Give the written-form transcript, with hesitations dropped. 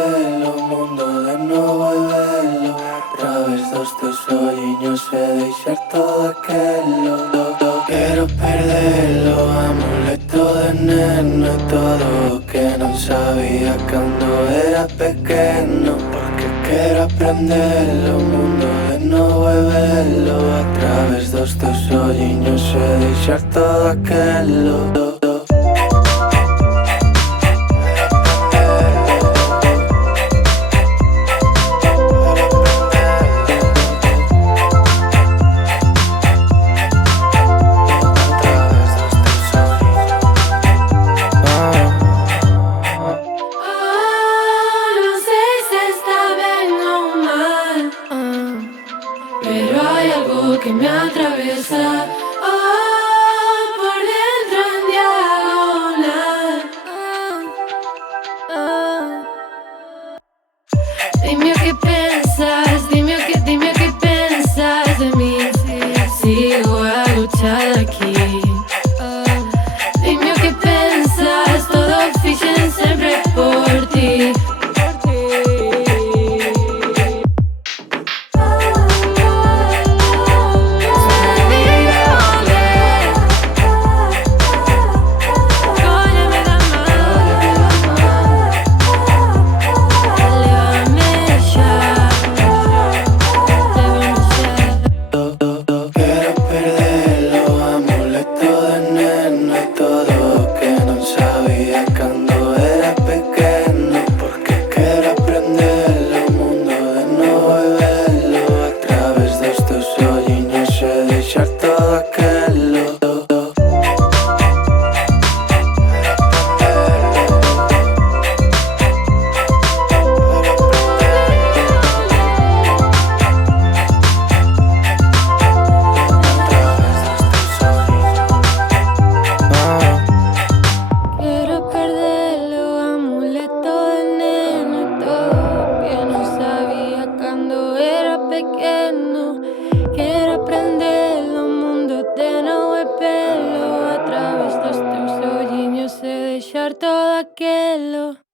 perderlo, mundo de nuevo e bello. Através dos teus olliños e deixar todo aquelo. Quero perderlo, amuleto de neno e todo o que non sabía cando era pequeno. Porque quero aprendelo, mundo de novo e bello. Através dos teus olliños e deixar todo aquelo. Pero hay algo que me atraviesa, por dentro en diagonal. Dime qué piensas, dime qué piensas de mí. Sigo a luchar aquí. Dime qué piensas, todo fichen siempre por ti. Quiero aprender o mundo de novo e pelo. A través dos teus olliños e deixar todo aquelo.